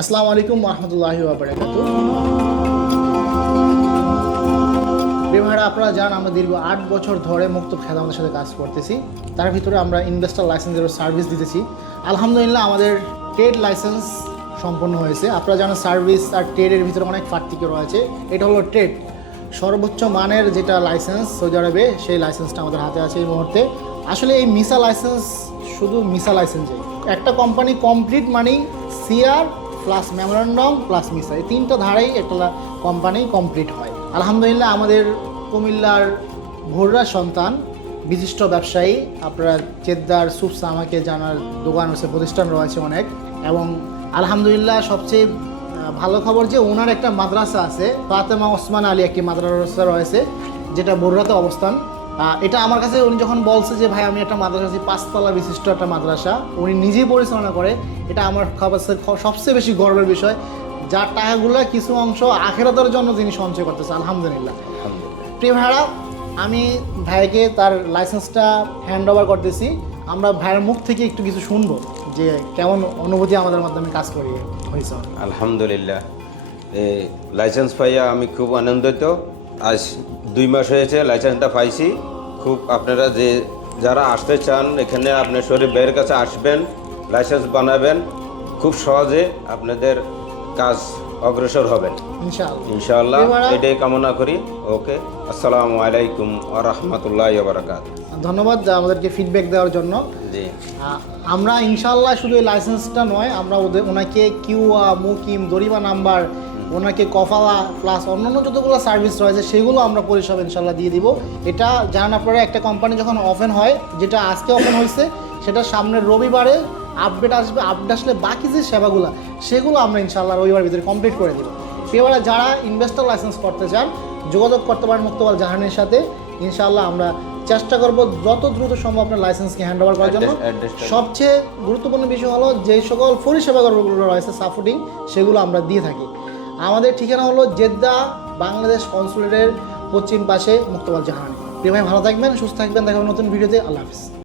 আসসালামু আলাইকুম রহমতুল্লাহি বাবরাকাতু ভাইরা, আপনারা জান আমরা দীর্ঘ আট বছর ধরে মুক্ত খেদামদের সাথে কাজ করতেছি। তার ভিতরে আমরা ইনভেস্টার লাইসেন্সের সার্ভিস দিতেছি। আলহামদুলিল্লাহ আমাদের ট্রেড লাইসেন্স সম্পন্ন হয়েছে। আপনারা জানেন সার্ভিস আর ট্রেডের ভিতরে অনেক পার্থক্য রয়েছে। এটা হলো ট্রেড সর্বোচ্চ মানের যেটা লাইসেন্স সৌদি আরবে সেই লাইসেন্সটা আমাদের হাতে আছে এই মুহূর্তে। আসলে এই মিসা লাইসেন্স শুধু মিসা লাইসেন্সে একটা কোম্পানি কমপ্লিট মানেই সিআর প্লাস মেমোরেন্ডাম প্লাস মিসা এই তিনটা ধারেই একটা কোম্পানি কমপ্লিট হয়। আলহামদুলিল্লাহ আমাদের কুমিল্লার ভোররা সন্তান, বিশিষ্ট ব্যবসায়ী, আপনারা চেদ্দার সুপসা আমাকে জানার দোকান হচ্ছে প্রতিষ্ঠান রয়েছে অনেক। এবং আলহামদুলিল্লাহ সবচেয়ে ভালো খবর যে ওনার একটা মাদ্রাসা আছে, ফাতেমা ওসমান আলী একটি মাদ্রাসা রয়েছে, যেটা বড়ুরাতে অবস্থান। এটা আমার কাছে উনি যখন বলছে যে ভাই আমি একটা মাদ্রাসা আছি পাঁচতলা বিশিষ্ট একটা মাদ্রাসা। উনি নিজেই পরিচালনা করে। এটা আমার কাছে সবচেয়ে বেশি গর্বের বিষয়। যার টাকাগুলো কিছু অংশ আখেরাতের জন্য তিনি সঞ্চয় করতেছে আলহামদুলিল্লাহ। প্রিয় আমি ভাইকে তার লাইসেন্সটা হ্যান্ড ওভার করতেছি। আমরা ভাইয়ের মুখ থেকে একটু কিছু শুনব যে কেমন অনুভূতি আমাদের মাধ্যমে কাজ করিয়ে হয়েছে। আলহামদুলিল্লাহ। লাইসেন্স পাইয়া আমি খুব আনন্দিত। আজ দুই মাস হয়েছে লাইসেন্সটা পাইছি। খুব আপনারা যে যারা আসতে চান এখানে আপনার শরীর বের কাছে আসবেন লাইসেন্স বানাবেন। খুব সহজে আপনাদের কাজ অগ্রসর হবেন ইনশাআল্লাহ। ইনশাআল্লাহ এটাই কামনা করি। ওকে আসসালামু আলাইকুম আ রহমতুল্লাহ বারাকাত ধন্যবাদ আমাদেরকে ফিডব্যাক দেওয়ার জন্য। জি। আমরা ইনশাল্লাহ শুধু লাইসেন্সটা নয় আমরা ওদের ওনাকে কিউয়া মুকিম দরিবা নাম্বার ওনাকে কফালা প্লাস অন্যান্য যতগুলো সার্ভিস রয়েছে সেগুলো আমরা পরিষেবা ইনশাল্লাহ দিয়ে দিব। এটা জানান আপনারা একটা কোম্পানি যখন ওপেন হয় যেটা আজকে ওপেন হয়েছে সেটা সামনের রবিবারে আপডেট আসবে আপডেট আসলে বাকি যে সেবাগুলো সেগুলো আমরা ইনশাল্লাহ রবিবার ভিতরে কমপ্লিট করে দেবো। এবারে যারা ইনভেস্টর লাইসেন্স করতে চান যোগাযোগ করতে পারেন মুক্তবাল জাহানের সাথে। ইনশাল্লাহ আমরা চেষ্টা করব যত দ্রুত সম্ভব আপনার লাইসেন্সকে হ্যান্ড ওভার করার জন্য। সবচেয়ে গুরুত্বপূর্ণ বিষয় হলো যে সকল পরিষেবাগুলো রয়েছে সাপোর্টিং সেগুলো আমরা দিয়ে থাকি। আমাদের ঠিকানা হলো জেদ্দা বাংলাদেশ কনসুলেটের পশ্চিম পাশে মুক্তবাল জাহানি প্রিয় ভালো থাকবেন, সুস্থ থাকবেন, দেখা নতুন ভিডিওতে। আল্লাহ হাফিজ।